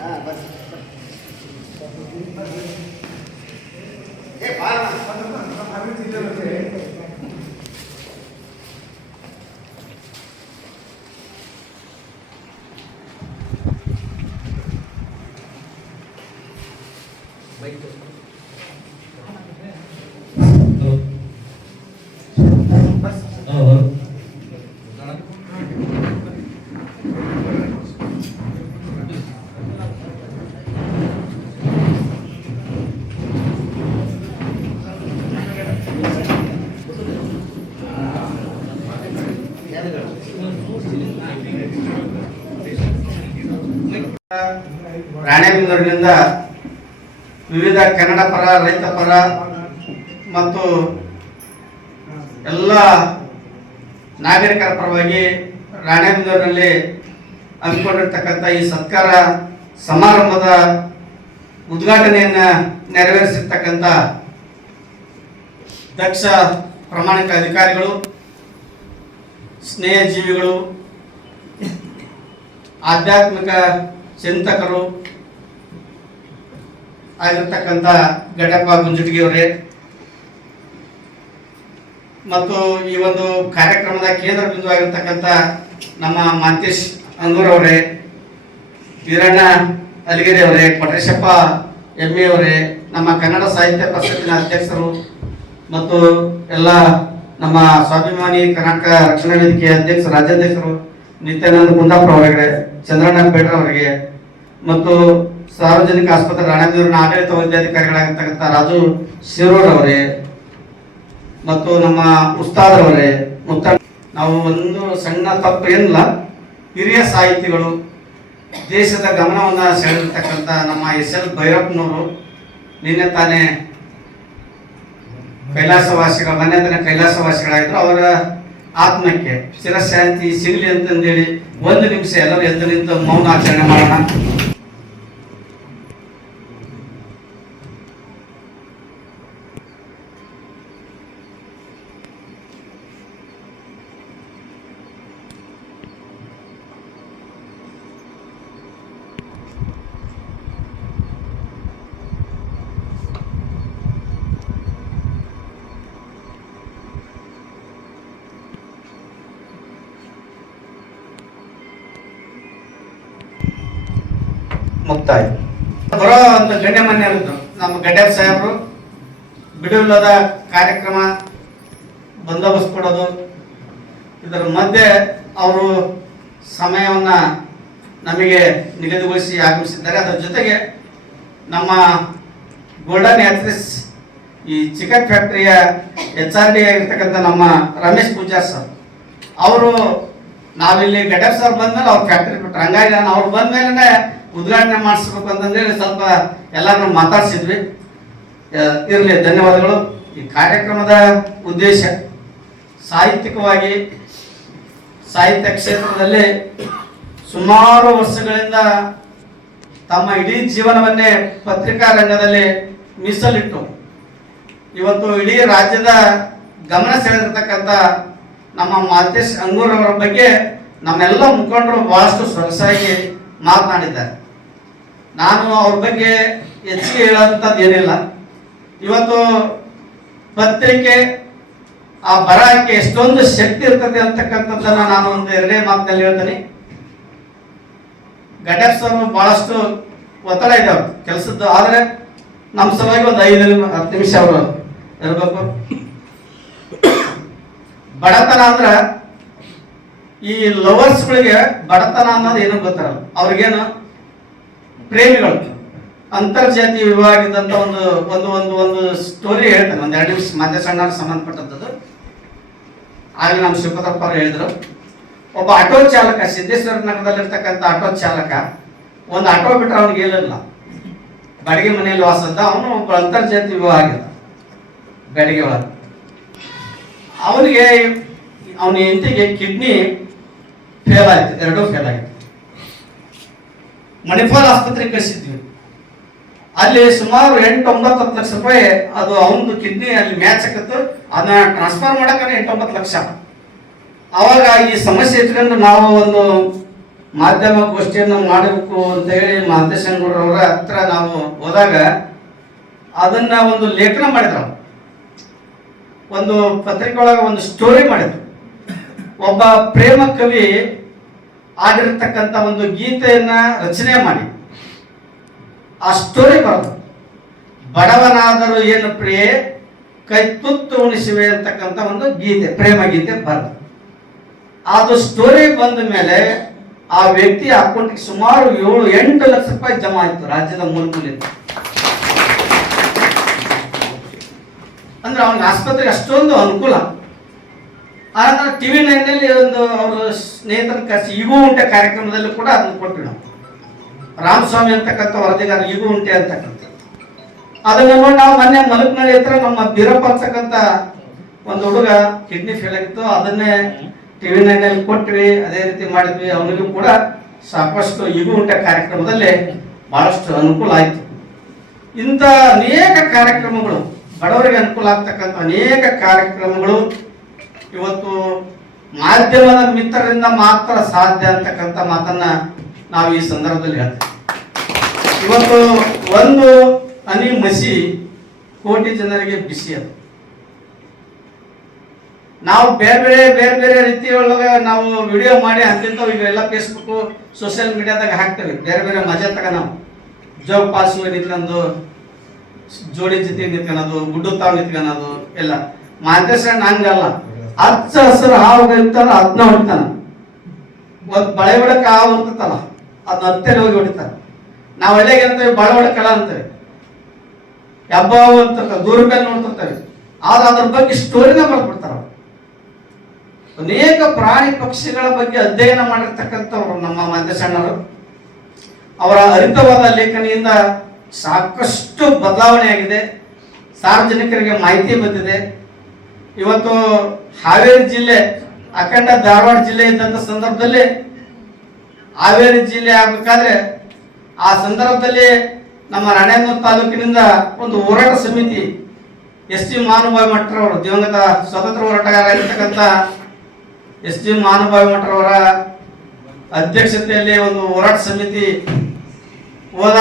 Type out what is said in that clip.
Ah, mas... ರಾಣೆಬೆನ್ನೂರಿನಿಂದ ವಿವಿಧ ಕನ್ನಡ ಪರ, ರೈತ ಪರ ಮತ್ತು ಎಲ್ಲ ನಾಗರಿಕರ ಪರವಾಗಿ ರಾಣೆಬೆನ್ನೂರಿನಲ್ಲಿ ಹಮ್ಮಿಕೊಂಡಿರ್ತಕ್ಕಂಥ ಈ ಸತ್ಕಾರ ಸಮಾರಂಭದ ಉದ್ಘಾಟನೆಯನ್ನು ನೆರವೇರಿಸಿರ್ತಕ್ಕಂಥ ದಕ್ಷ ಪ್ರಾಮಾಣಿಕ ಅಧಿಕಾರಿಗಳು, ಸ್ನೇಹಜೀವಿಗಳು, ಆಧ್ಯಾತ್ಮಿಕ ಚಿಂತಕರು ಆಗಿರ್ತಕ್ಕಂಥ ಗಡಪ್ಪ ಗುಂಜುಟಗಿಯವರೇ ಮತ್ತು ಈ ಒಂದು ಕಾರ್ಯಕ್ರಮದ ಕೇಂದ್ರ ಬಿಂದು ಆಗಿರ್ತಕ್ಕಂಥ ನಮ್ಮ ಮಾಂತೇಶ್ ಅಂಗೂರವರೇ, ವೀರಣ್ಣ ಅಲಿಗೆರೆ ಅವರೇ ಪಟೇಶಪ್ಪ ಎಂ ಎ ಅವರೇ ನಮ್ಮ ಕನ್ನಡ ಸಾಹಿತ್ಯ ಪರಿಷತ್ತಿನ ಅಧ್ಯಕ್ಷರು ಮತ್ತು ಎಲ್ಲ ನಮ್ಮ ಸ್ವಾಭಿಮಾನಿ ಕರ್ನಾಟಕ ರಕ್ಷಣಾ ವೇದಿಕೆಯ ಅಧ್ಯಕ್ಷ ರಾಜ್ಯಾಧ್ಯಕ್ಷರು ನಿತ್ಯಾನಂದ ಕುಂದಾಪುರ ಅವರಿಗೆ, ಚಂದ್ರಣ್ಣ ಪೇಟ್ರ ಅವರಿಗೆ ಮತ್ತು ಸಾರ್ವಜನಿಕ ಆಸ್ಪತ್ರೆ ರಾಣೇಬೆನ್ನೂರಿನ ಆಡಳಿತ ವೈದ್ಯಾಧಿಕಾರಿಗಳಾಗಿರ್ತಕ್ಕಂಥ ರಾಜು ಶಿರೋರವರೇ ಮತ್ತು ನಮ್ಮ ಉಸ್ತಾದ್ ಅವರೇ ಮುತ್ತ ನಾವು ಒಂದು ಸಣ್ಣ ತಪ್ಪು ಏನಿಲ್ಲ, ಹಿರಿಯ ಸಾಹಿತಿಗಳು ದೇಶದ ಗಮನವನ್ನು ಸೆಳೆದಿರ್ತಕ್ಕಂಥ ನಮ್ಮ ಎಸ್ ಎಲ್ ಭೈರಪ್ಪನವರು ನಿನ್ನೆ ತಾನೇ ಕೈಲಾಸವಾಸಿಗಳ ಮನೆ ತಾನೇ ಕೈಲಾಸವಾಸಿಗಳಾಗಿದ್ರು. ಅವರ ಆತ್ಮಕ್ಕೆ ಚಿರಶಾಂತಿ ಸಿಗಲಿ ಅಂತಂದೇಳಿ ಒಂದು ನಿಮಿಷ ಎಲ್ಲರೂ ಎದ್ದು ನಿಂತು ಮೌನ ಆಚರಣೆ ಮಾಡೋಣ. ಮುಕ್ತಾಯ. ಬರೋ ಒಂದು ಗಣ್ಯಮಾನ್ಯರಿದ್ರು ನಮ್ಮ ಗಡ್ಯಾರ್ ಸಾಹೇಬರು ಬಿಡುವಿಲ್ಲದ ಕಾರ್ಯಕ್ರಮ ಬಂದೋಬಸ್ತ್ ಕೊಡೋದು ಇದರ ಮಧ್ಯೆ ಅವರು ಸಮಯವನ್ನ ನಮಗೆ ನಿಗದಿಗೊಳಿಸಿ ಆಗಮಿಸಿದ್ದಾರೆ. ಅದರ ಜೊತೆಗೆ ನಮ್ಮ ಗೋಲ್ಡನ್ ಯಾತ್ರಿಸ್ ಈ ಚಿಕನ್ ಫ್ಯಾಕ್ಟ್ರಿಯ ಎಚ್ ಆರ್ ಡಿ ಆಗಿರ್ತಕ್ಕಂಥ ನಮ್ಮ ರಮೇಶ್ ಪೂಜಾರ್ ಸರ್, ಅವರು ನಾವಿಲ್ಲಿ ಗಡಪ್ ಸರ್ ಬಂದ್ಮೇಲೆ ಅವ್ರು ಫ್ಯಾಕ್ಟರಿ ಬಿಟ್ರು ಹಂಗಾಗಿ ನಾನು ಅವ್ರು ಬಂದ್ಮೇಲೆ ಉದ್ಘಾಟನೆ ಮಾಡಿಸ್ಬೇಕು ಅಂತಂದೇಳಿ ಸ್ವಲ್ಪ ಎಲ್ಲರನ್ನು ಮಾತಾಡ್ಸಿದ್ವಿ. ಇರಲಿ, ಧನ್ಯವಾದಗಳು. ಈ ಕಾರ್ಯಕ್ರಮದ ಉದ್ದೇಶ ಸಾಹಿತ್ಯಿಕವಾಗಿ ಸಾಹಿತ್ಯ ಕ್ಷೇತ್ರದಲ್ಲಿ ಸುಮಾರು ವರ್ಷಗಳಿಂದ ತಮ್ಮ ಇಡೀ ಜೀವನವನ್ನೇ ಪತ್ರಿಕಾ ರಂಗದಲ್ಲಿ ಮೀಸಲಿಟ್ಟು ಇವತ್ತು ಇಡೀ ರಾಜ್ಯದ ಗಮನ ಸೆಳೆದಿರ್ತಕ್ಕಂಥ ನಮ್ಮ ಮಾತೇಶ್ ಅಂಗೂರ್ ಅವರ ಬಗ್ಗೆ ನಮ್ಮೆಲ್ಲ ಮುಖಂಡರು ಬಹಳಷ್ಟು ಸೊಗಸಾಗಿ ಮಾತನಾಡಿದ್ದಾರೆ. ನಾನು ಅವ್ರ ಬಗ್ಗೆ ಹೆಚ್ಚಿಗೆ ಹೇಳುವಂಥದ್ದು ಏನಿಲ್ಲ. ಇವತ್ತು ಪತ್ರಿಕೆ ಆ ಬರಹಕ್ಕೆ ಎಷ್ಟೊಂದು ಶಕ್ತಿ ಇರ್ತದೆ ಅಂತಕ್ಕಂಥದ್ದನ್ನ ನಾನು ಒಂದು ಎರಡೇ ಮಾತಿನಲ್ಲಿ ಹೇಳ್ತೀನಿ. ಘಟಕ್ ಸರ್ ಬಹಳಷ್ಟು ಒತ್ತಡ ಇದೆ ಅವ್ರು ಕೆಲಸದ್ದು. ಆದರೆ ನಮ್ಮ ಸಲುವಾಗಿ ಒಂದು ಐದು ಹತ್ತು ನಿಮಿಷ ಅವರು ಇರಬೇಕು. ಬಡತನ ಅಂದ್ರ ಈ ಲವರ್ಸ್ಗಳಿಗೆ ಬಡತನ ಅನ್ನೋದು ಏನೋ ಗೊತ್ತಿರಲ್ಲ ಅವ್ರಿಗೇನು ಪ್ರೇಮಿಗಳು. ಅಂತರ್ಜಾತಿ ವಿವಾಹ ಒಂದು ಒಂದು ಒಂದು ಒಂದು ಸ್ಟೋರಿ ಹೇಳ್ತಾರೆ ಒಂದು ಎರಡು ನಿಮಿಷ ಮಧ್ಯ ಸಣ್ಣ ಸಂಬಂಧಪಟ್ಟದ್ದು. ಆಗ ನಮ್ಮ ಶಿವಪತಪ್ಪ ಅವರು ಹೇಳಿದ್ರು. ಒಬ್ಬ ಆಟೋ ಚಾಲಕ, ಸಿದ್ದೇಶ್ವರ ನಗರದಲ್ಲಿರ್ತಕ್ಕಂಥ ಆಟೋ ಚಾಲಕ, ಒಂದು ಆಟೋ ಬಿಟ್ರೆ ಅವ್ನಿಗೆ ಏನಿಲ್ಲ. ಬಾಡಿಗೆ ಮನೆಯಲ್ಲಿ ಅಂತ ಅವನು ಒಬ್ಬ ಅಂತರ್ಜಾತಿ ವಿವಾಹ ಆಗಿದ್ದ ಬಾಡಿಗೆ ಒಳಗೆ ಅವನಿಗೆ, ಅವನ ಹೆಂಡತಿಗೆ ಕಿಡ್ನಿ ಫೇಲ್ ಆಯ್ತು, ಎರಡೂ ಫೇಲ್ ಆಯ್ತು. ಮಣಿಪಾಲ್ ಆಸ್ಪತ್ರೆಗೆ ಕಳಿಸಿದ್ವಿ. ಅಲ್ಲಿ ಸುಮಾರು ಎಂಟು ಒಂಬತ್ತು ಹತ್ತು ಲಕ್ಷ ರೂಪಾಯಿ ಅದು ಅವನದು ಕಿಡ್ನಿ ಅಲ್ಲಿ ಮ್ಯಾಚ್ ಆಕತ್ತು ಅದನ್ನ ಟ್ರಾನ್ಸ್ಫರ್ ಮಾಡಕ್ಕೆ ಎಂಟೊಂಬತ್ತು ಲಕ್ಷ. ಅವಾಗ ಈ ಸಮಸ್ಯೆ ಇಟ್ಕೊಂಡು ನಾವು ಒಂದು ಮಾಧ್ಯಮ ಗೋಷ್ಠಿಯನ್ನು ಮಾಡಬೇಕು ಅಂತ ಹೇಳಿ ಮಹಂತೇಶಂಗೌಡರವರ ಹತ್ರ ನಾವು ಹೋದಾಗ ಅದನ್ನ ಒಂದು ಲೇಖನ ಮಾಡಿದ್ರು. ಒಂದು ಪತ್ರಿಕೆ ಒಳಗೆ ಒಂದು ಸ್ಟೋರಿ ಮಾಡಿದ್ರು. ಒಬ್ಬ ಪ್ರೇಮ ಕವಿ ಆಗಿರತಕ್ಕಂಥ ಒಂದು ಗೀತೆಯನ್ನ ರಚನೆ ಮಾಡಿ. ಆ ಸ್ಟೋರಿ ಬರೆದು, ಬಡವನಾದರೂ ಏನು ಪ್ರಿಯೆ, ಕೈ ತುತ್ತು ಉಣಿಸಿವೆ ಅಂತಕ್ಕಂಥ ಒಂದು ಗೀತೆ, ಪ್ರೇಮ ಗೀತೆ ಬರೆದು. ಅದು ಸ್ಟೋರಿ ಬಂದ ಮೇಲೆ ಆ ವ್ಯಕ್ತಿ ಅಕೌಂಟ್ಗೆ ಸುಮಾರು ಏಳು ಎಂಟು ಲಕ್ಷ ರೂಪಾಯಿ ಜಮಾ ಆಯಿತು ರಾಜ್ಯದ ಮೂಲ ಅಂದ್ರೆ ಅವ್ನಿಗೆ ಆಸ್ಪತ್ರೆಗೆ ಅಷ್ಟೊಂದು ಅನುಕೂಲ. ಆದ್ರೆ ಟಿ ವಿ ನೈನ್ನಲ್ಲಿ ಒಂದು ಅವರ ಸ್ನೇಹಿತರ ಕಸಿ ಈಗೂ ಉಂಟೆ ಕಾರ್ಯಕ್ರಮದಲ್ಲಿ ಕೂಡ ಅದನ್ನು ಕೊಟ್ವಿ ನಾವು ರಾಮಸ್ವಾಮಿ ಅಂತಕ್ಕಂಥ ವರದಿಗಾರ ಈಗೂ ಉಂಟೆ ಅಂತಕ್ಕಂಥ. ಅದನ್ನ ನೋಡಿ ನಾವು ಮೊನ್ನೆ ಮಲಕ್ನಳ್ಳಿ ಹತ್ರ ನಮ್ಮ ಬೀರಪ್ಪ ಅಂತಕ್ಕಂಥ ಒಂದು ಹುಡುಗ ಕಿಡ್ನಿ ಫೇಲ್ ಆಗಿತ್ತು. ಅದನ್ನೇ ಟಿವಿ ನೈನಲ್ಲಿ ಕೊಟ್ವಿ ಅದೇ ರೀತಿ ಮಾಡಿದ್ವಿ. ಅವನಿಗೂ ಕೂಡ ಸಾಕಷ್ಟು ಈಗೂ ಉಂಟೆ ಕಾರ್ಯಕ್ರಮದಲ್ಲಿ ಬಹಳಷ್ಟು ಅನುಕೂಲ ಆಯಿತು. ಇಂಥ ಅನೇಕ ಕಾರ್ಯಕ್ರಮಗಳು ಬಡವರಿಗೆ ಅನುಕೂಲ ಆಗ್ತಕ್ಕಂಥ ಅನೇಕ ಕಾರ್ಯಕ್ರಮಗಳು ಇವತ್ತು ಮಾಧ್ಯಮದ ಮಿತ್ರರಿಂದ ಮಾತ್ರ ಸಾಧ್ಯ ಅಂತಕ್ಕಂಥ ಮಾತನ್ನ ನಾವು ಈ ಸಂದರ್ಭದಲ್ಲಿ ಹೇಳ್ತೇವೆ. ಇವತ್ತು ಒಂದು ಅನಿ ಮಸಿ ಕೋಟಿ ಜನರಿಗೆ ಬಿಸಿ ಅದು. ನಾವು ಬೇರೆ ಬೇರೆ ಬೇರೆ ಬೇರೆ ರೀತಿಯೊಳಗೆ ನಾವು ವಿಡಿಯೋ ಮಾಡಿ ಅಂತಿಂತ ಇವೆಲ್ಲ ಫೇಸ್ಬುಕ್ ಸೋಷಿಯಲ್ ಮೀಡಿಯಾದಾಗ ಹಾಕ್ತೇವೆ. ಬೇರೆ ಬೇರೆ ಮಜಾ ತಗ ನಾವು. ಜೋಗ್ ಪಾಸ್ ನಿಂತ್ಕೊಂಡು ಜೋಡಿ ಜೊತೆ ನಿತ್ಕೊಳ್ಳೋದು ಗುಡ್ಡು ತಾವು ನಿತ್ಕೊಳ್ಳೋದು ಎಲ್ಲ. ಮಾದೇಶಣ್ಣ ಹಂಗಲ್ಲ ಹಚ್ಚ ಹಸಿರು ಹಾವು ಇರ್ತಾರ ಅದನ್ನ ಹೊಡಿತಾನ. ಒಂದ್ ಬಳೆ ಹೊಡಕ್ಕೆ ಹಾವು ಇರ್ತತಲ್ಲ ಅದನ್ನ ಹತ್ತಿರ ಹೋಗಿ ಹೊಡಿತಾರ. ನಾವು ಹಳ್ಳಿಗೆ ಅಂತೇವೆ ಬಳೆ ಹೊಡಕಲ್ಲ ಅಂತೇವೆ. ಹಬ್ಬ ಅಂತ ದೂರ ಮೇಲೆ ನೋಡ್ತಿರ್ತೇವೆ ಆದ್ರೆ ಅದ್ರ ಬಗ್ಗೆ ಸ್ಟೋರಿನ ಬರ್ಬಿಡ್ತಾರ. ಅನೇಕ ಪ್ರಾಣಿ ಪಕ್ಷಿಗಳ ಬಗ್ಗೆ ಅಧ್ಯಯನ ಮಾಡಿರ್ತಕ್ಕಂಥವ್ರು ನಮ್ಮ ಮಂದೇಶಣ್ಣರು ಅವರ ಹರಿತವಾದ ಲೇಖನಿಯಿಂದ ಸಾಕಷ್ಟು ಬದಲಾವಣೆ ಆಗಿದೆ. ಸಾರ್ವಜನಿಕರಿಗೆ ಮಾಹಿತಿ ಬಂದಿದೆ. ಇವತ್ತು ಹಾವೇರಿ ಜಿಲ್ಲೆ, ಅಖಂಡ ಧಾರವಾಡ ಜಿಲ್ಲೆ ಇದ್ದಂಥ ಸಂದರ್ಭದಲ್ಲಿ ಹಾವೇರಿ ಜಿಲ್ಲೆ ಆಗ್ಬೇಕಾದ್ರೆ ಆ ಸಂದರ್ಭದಲ್ಲಿ ನಮ್ಮ ರಾಣೇಂದ್ರ ತಾಲೂಕಿನಿಂದ ಒಂದು ಹೋರಾಟ ಸಮಿತಿ, ಎಸ್ ಟಿ ಮಹಾನುಭಾವಿ ಮಠರವರು ದಿವಂಗತ ಸ್ವತಂತ್ರ ಹೋರಾಟಗಾರ ಎಸ್ ಟಿ ಮಹಾನುಭಾವಿ ಮಠರವರ ಅಧ್ಯಕ್ಷತೆಯಲ್ಲಿ ಒಂದು ಹೋರಾಟ ಸಮಿತಿ ಹೋದ